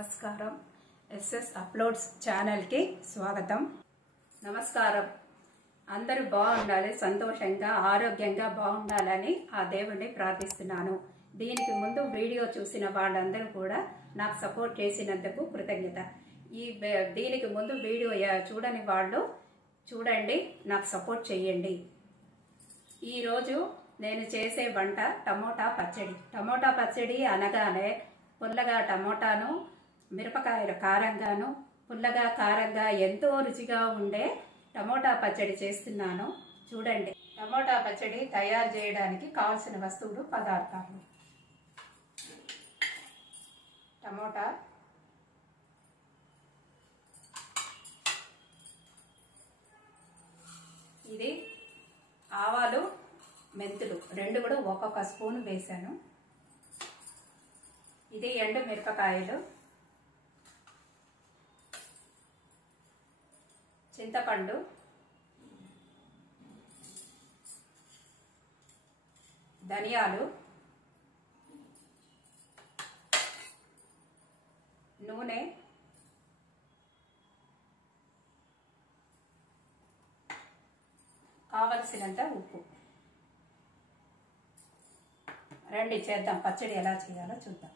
నమస్కారం. SS uploads ఛానల్కి స్వాగతం. నమస్కారం. అందరూ బాగుండాలి, సంతోషంగా ఆరోగ్యంగా బాగుండాలని ఆ దేవుణ్ణి ప్రార్థిస్తున్నాను. దీనికి ముందు వీడియో చూసిన వాళ్ళందరూ కూడా నాకు సపోర్ట్ చేసినందుకు కృతజ్ఞత. దీనికి ముందు వీడియో చూడని వాళ్ళు చూడండి, నాకు సపోర్ట్ చేయండి. ఈరోజు నేను చేసే వంట టమోటా పచ్చడి. టమోటా పచ్చడి అనగానే పుల్లగా టమోటాను, మిరపకాయలు కారంగాను, పుల్లగా కారంగా ఎంతో రుచిగా ఉండే టమోటా పచ్చడి చేస్తున్నాను. చూడండి. టమోటా పచ్చడి తయారు చేయడానికి కావాల్సిన వస్తువులు, పదార్థాలు: టమోటా, ఇది ఆవాలు, మెంతులు రెండు కూడా ఒక్కొక్క స్పూన్ వేసాను. ఇది ఎండు మిరపకాయలు, చింతపండు, ధనియాలు, నూనె, కావలసినంత ఉప్పు. రండి చేద్దాం, పచ్చడి ఎలా చేయాలో చూద్దాం.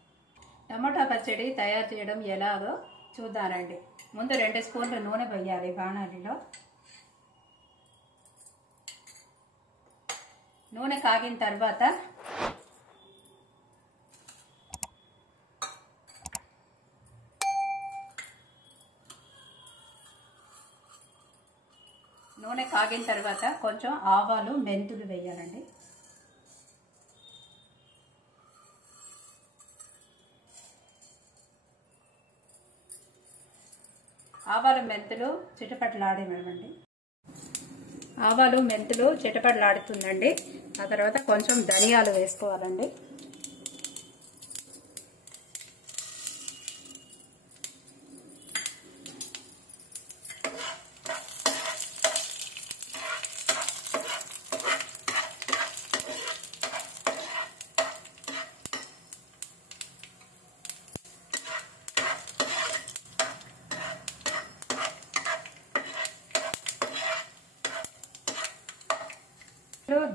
టమోటా పచ్చడి తయారు చేయడం ఎలాగో చూద్దాం రండి. ముందు 2 స్పూన్లు నూనె వేయాలి బాణలిలో. నూనె కాగిన తర్వాత కొంచెం ఆవాలు, మెంతులు వేయాలండి. ఆవాలు, మెంతులు చిటపటలాడేమండి. ఆవాలు, మెంతులు చిటపటలాడుతుందండి. ఆ తర్వాత కొంచెం ధనియాలు వేసుకోవాలండి.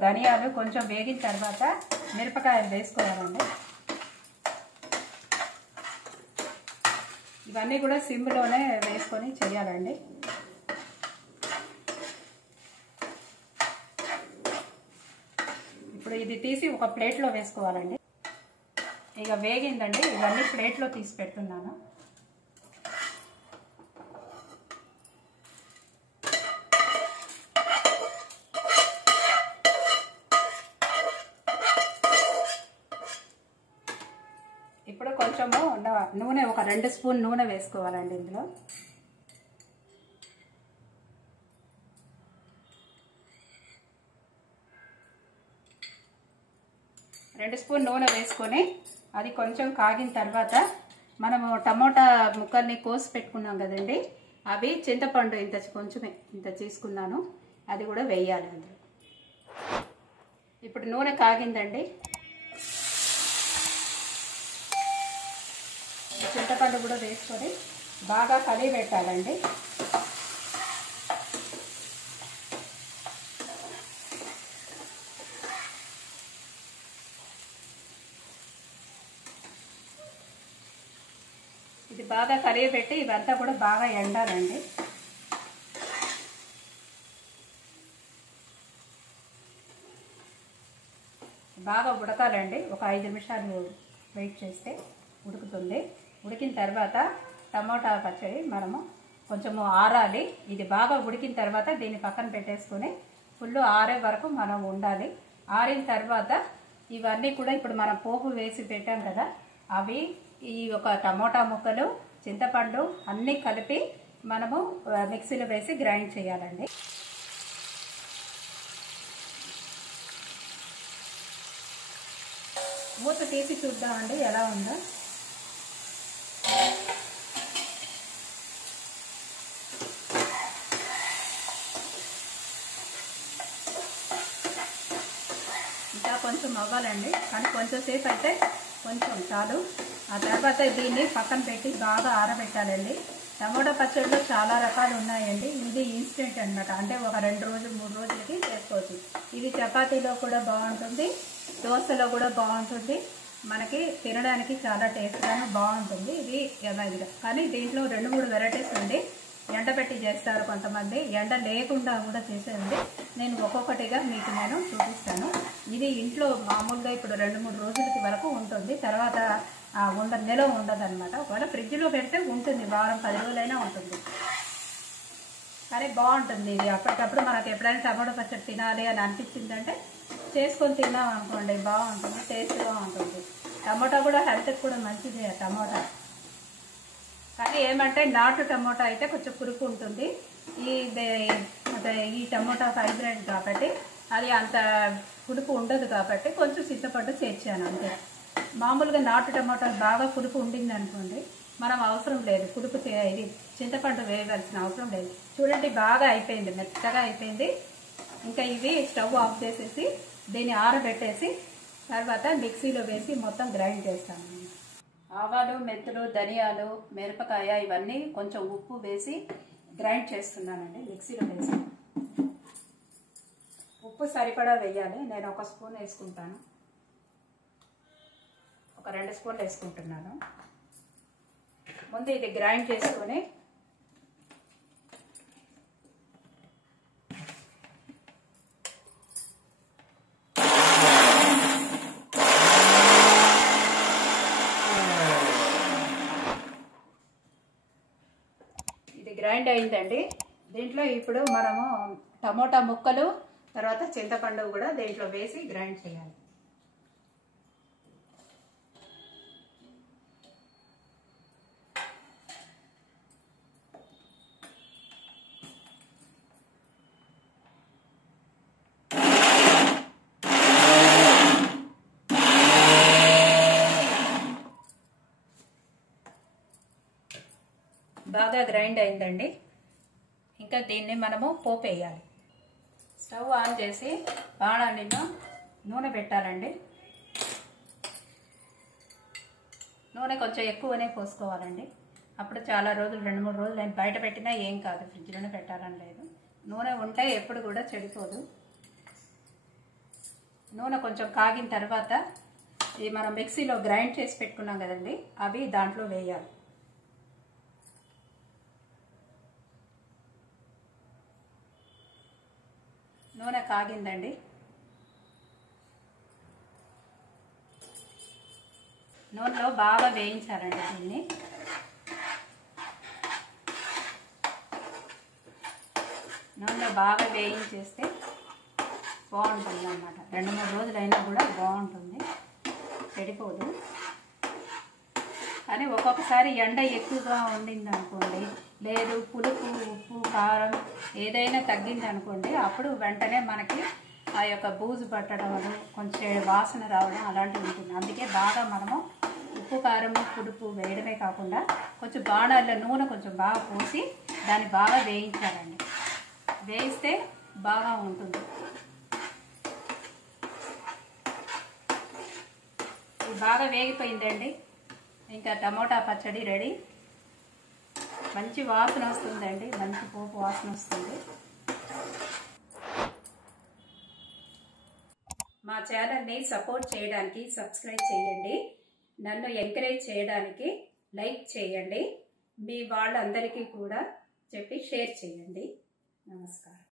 ధనియాలు కొంచెం వేగిన తర్వాత మిరపకాయలు వేసుకోవాలండి. ఇవన్నీ కూడా సిమ్లోనే వేసుకొని చేయాలండి. ఇప్పుడు ఇది తీసి ఒక ప్లేట్లో వేసుకోవాలండి. ఇక వేగిందండి, ఇవన్నీ ప్లేట్లో తీసి పెడుతున్నాను. ఇప్పుడు కొంచెము నూనె, ఒక 2 స్పూన్ నూనె వేసుకోవాలండి. ఇందులో నూనె వేసుకొని అది కొంచెం కాగిన తర్వాత మనము టమోటా ముక్కల్ని కోసి పెట్టుకున్నాం కదండి, అవి చింతపండు ఇంత తీసుకున్నాను, అది కూడా వేయాలి అందులో. ఇప్పుడు నూనె కాగిందండి. చింతపండు కూడా వేసుకొని బాగా కలిపి పెట్టాలండి. ఇది బాగా కలిపి పెట్టి ఇవంతా కూడా బాగా ఎండాలండి. బాగా ఉడకాలండి. ఒక 5 నిమిషాలు వెయిట్ చేస్తే ఉడుకుతుంది. ఉడికిన తర్వాత టమోటా పచ్చడి మనము కొంచెము ఆరాలి. ఇది బాగా ఉడికిన తర్వాత దీన్ని పక్కన పెట్టేసుకొని ఫుల్ ఆరే వరకు మనం ఉండాలి. ఆరిన తర్వాత ఇవన్నీ కూడా ఇప్పుడు మనం పోపు వేసి పెట్టాం కదా, అవి ఈ ఒక టమోటా ముక్కలు, చింతపండు అన్నీ కలిపి మనము మిక్సీలో వేసి గ్రైండ్ చేయాలండి. మూత తీసి చూద్దామండి ఎలా ఉందో. ఇంకా కొంచెం అవ్వాలండి, కానీ కొంచెం సేపు అయితే కొంచెం చాలు. ఆ తర్వాత దీన్ని పక్కన పెట్టి బాగా ఆరబెట్టాలండి. టమోటా పచ్చడిలో చాలా రకాలు ఉన్నాయండి. ఇది ఇన్స్టెంట్ అన్నమాట, అంటే ఒక 2 రోజులు 3 రోజులకి చేసుకోవచ్చు. ఇది చపాతీలో కూడా బాగుంటుంది, దోశలో కూడా బాగుంటుంది, మనకి తినడానికి చాలా టేస్ట్గాను బాగుంటుంది. ఇది యథావిధిగా, కానీ దీంట్లో 2-3 వెరైటీస్ ఉంది. ఎండబెట్టి చేస్తారు కొంతమంది, ఎండ లేకుండా కూడా చేసేది. నేను ఒక్కొక్కటిగా మీకు నేను చూపిస్తాను. ఇది ఇంట్లో మామూలుగా ఇప్పుడు 2-3 రోజులకి వరకు ఉంటుంది, తర్వాత నిలవ ఉండదు అనమాట. ఒకవేళ ఫ్రిడ్జ్లో పెడితే ఉంటుంది, వారం 10 రోజులైనా ఉంటుంది. కానీ బాగుంటుంది ఇది. అప్పటికప్పుడు మనకు ఎప్పుడైనా టమాటో పచ్చడి తినాలి అని అనిపించిందంటే చేసుకొని తిన్నాం అనుకోండి, బాగుంటుంది, టేస్ట్గా ఉంటుంది. టమాటా కూడా హెల్త్కి కూడా మంచిది టమాటా. కానీ ఏమంటే నాటు టమోటా అయితే కొంచెం పురుకు ఉంటుంది. ఈ టమోటా హైబ్రిడ్ కాబట్టి అది అంత పులుపు ఉండదు, కాబట్టి కొంచెం చింతపండు చేర్చాను అంతే. మామూలుగా నాటు టమోటాలు బాగా పులుపు ఉండింది అనుకోండి, మనం అవసరం లేదు పులుపు ఇది చింతపండు వేయవలసిన అవసరం లేదు. చూడండి బాగా అయిపోయింది, మెత్తగా అయిపోయింది. ఇంకా ఇవి స్టవ్ ఆఫ్ చేసేసి దీన్ని ఆరబెట్టేసి తర్వాత మిక్సీలో వేసి మొత్తం గ్రైండ్ చేస్తాను. ఆవాలు, మెంతులు, ధనియాలు, మిరపకాయ ఇవన్నీ కొంచెం ఉప్పు వేసి గ్రైండ్ చేస్తున్నానండి మిక్సీలో వేసి. ఉప్పు సరిపడా వేయాలి, నేను 1 స్పూన్ వేసుకుంటాను, ఒక 2 స్పూన్లు వేసుకుంటున్నాను. ముందు ఇది గ్రైండ్ చేసుకొని గ్రైండ్ అయిందండి. దీంట్లో ఇప్పుడు మనము టమోటా ముక్కలు తర్వాత చింతపండు కూడా దీంట్లో వేసి గ్రైండ్ చేయాలి. బాగా గ్రైండ్ అయిందండి. ఇంకా దీన్ని మనము పోపు వేయాలి. స్టవ్ ఆన్ చేసి బాణలిలో నూనె పెట్టాలండి. నూనె కొంచెం ఎక్కువనే పోసుకోవాలండి. అప్పుడు చాలా రోజులు 2-3 రోజులు నేను బయట పెట్టినా ఏం కాదు, ఫ్రిడ్జ్లోనే పెట్టాలని లేదు. నూనె ఉంటే ఎప్పుడు కూడా చెడిపోదు. నూనె కొంచెం కాగిన తర్వాత ఇది మనం మిక్సీలో గ్రైండ్ చేసి పెట్టుకున్నాం కదండి, అవి దాంట్లో వేయాలి. నూనె కాగిందండి. నూనెలో బాగా వేయించాలండి దీన్ని. నూనెలో బాగా వేయించేస్తే బాగుంటుంది అన్నమాట. 2-3 రోజులైనా కూడా బాగుంటుంది, చెడిపోదు. కానీ ఒక్కొక్కసారి ఎండ ఎక్కువగా ఉండింది అనుకోండి, లేదు పులుపు, ఉప్పు, కారం ఏదైనా తగ్గింది అనుకోండి, అప్పుడు వెంటనే మనకి ఆ యొక్క బూజు పట్టడం, కొంచెం వాసన రావడం అలాంటివి ఉంటుంది. అందుకే బాగా మనము ఉప్పు, కారము, పులుపు వేయడమే కాకుండా కొంచెం బాణాల్లో నూనె కొంచెం బాగా పోసి దాన్ని బాగా వేయించాలండి. వేయిస్తే బాగా ఉంటుంది. ఇది బాగా వేగిపోయిందండి. ఇంకా టమోటా పచ్చడి రెడీ. మంచి వాసన వస్తుందండి, మంచి పోపు వాసన వస్తుంది. మా ఛానల్ని సపోర్ట్ చేయడానికి సబ్స్క్రైబ్ చేయండి. నన్ను ఎంకరేజ్ చేయడానికి లైక్ చేయండి. మీ వాళ్ళందరికీ కూడా చెప్పి షేర్ చేయండి. నమస్కారం.